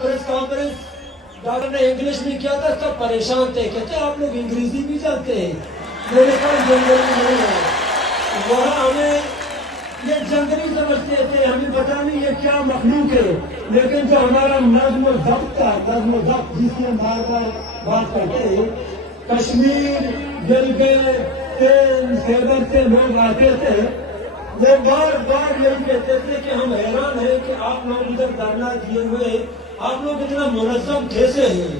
Press conference doctor ने English में किया था, सब परेशान थे, कहते आप लोग अंग्रेजी भी जानते हैं। मेरे पास जंगली नहीं है, वहाँ हमें ये जंगली समझते थे, हमें पता नहीं ये क्या मखलूक है। लेकिन जो हमारा नज़्म और ज़ब्त था, नज़्म और ज़ब्त जिसकी हम बार बार बात करते हैं, कश्मीर गिलगित खैबर से लोग आते थे, वो बार बार यही कहते थे कि हम हैरान हैं कि आप लोग इधर धरना दिए हुए, आप लोग इतना मुनज़्ज़म कैसे हैं।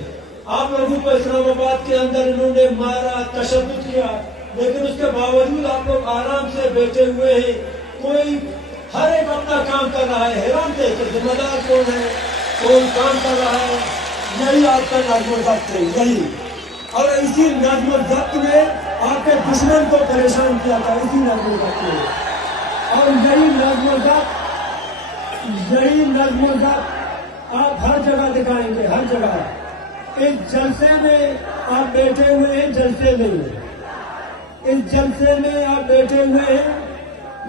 आप लोगों को इस्लामाबाद के अंदर इन्होंने मारा, तशद्दुद किया, लेकिन उसके बावजूद आप लोग आराम से बैठे हुए हैं, कोई हर एक अपना काम कर रहा है। हैरान थे कि जिम्मेदार कौन है, कौन काम कर रहा है। यही आपका नज़्म और ज़ब्त है, यही। और इसी नज़्म और ज़ब्त ने आपके दुश्मन को परेशान किया था, इसी नज़्म और ज़ब्त ने। और यही नज़्म और ज़ब्त आप हर जगह दिखाएंगे, हर जगह। इस जलसे में आप बैठे हुए हैं, जलसे में, इस जलसे में आप बैठे हुए हैं,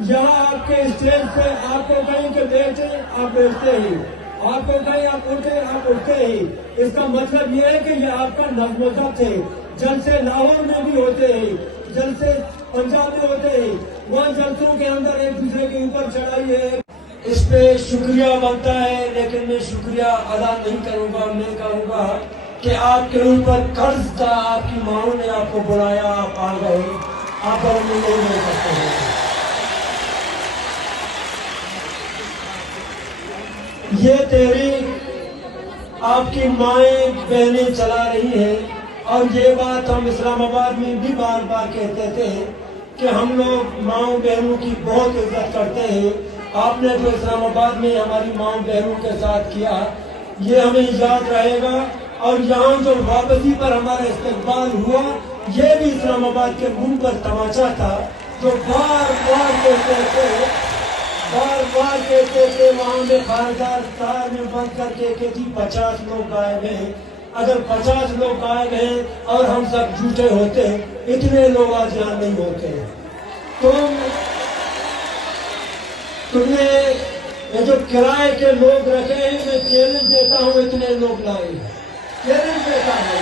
यहाँ आपके स्टेज पे आपको कहीं के बैठे आप बैठते ही, आपको कहीं आप उठे आप उठते ही। इसका मतलब ये है कि ये आपका नज़्म और ज़ब्त है। जलसे लाहौर में भी होते हैं, जलसे पंजाब में होते हैं, वहाँ जलसों के अंदर एक दूसरे के ऊपर चढ़ाई है। इस पे शुक्रिया बनता है, लेकिन मैं शुक्रिया अदा नहीं करूँगा। मैं कहूँगा कि आपके ऊपर कर्ज था, आपकी माओ ने आपको बुलाया, आप आ गए, आप और मैं नहीं रह सकते हैं। ये तहरीक आपकी माएँ बहनें चला रही हैं, और ये बात हम इस्लामाबाद में भी बार बार कहते थे कि हम लोग माओ बहनों की बहुत इज्जत करते हैं। आपने जो इस्लामाबाद में हमारी माओ बहनों के साथ किया, ये हमें याद रहेगा। और यहाँ जो वापसी पर हमारा इस्तकबाल हुआ, ये भी इस्लामाबाद के मुंह पर तमाचा था, जो बार बार कहते थे वहाँ में बारदार तार में बंद करके कहती 50 लोग गायब हैं। अगर 50 लोग गायब हैं और हम सब झूठे होते, इतने लोग आज यहाँ नहीं होते। तुमने ये जो किराए के लोग रखे हैं, मैं चैलेंज देता हूँ, इतने लोग लाए, चैलेंज देता हूँ,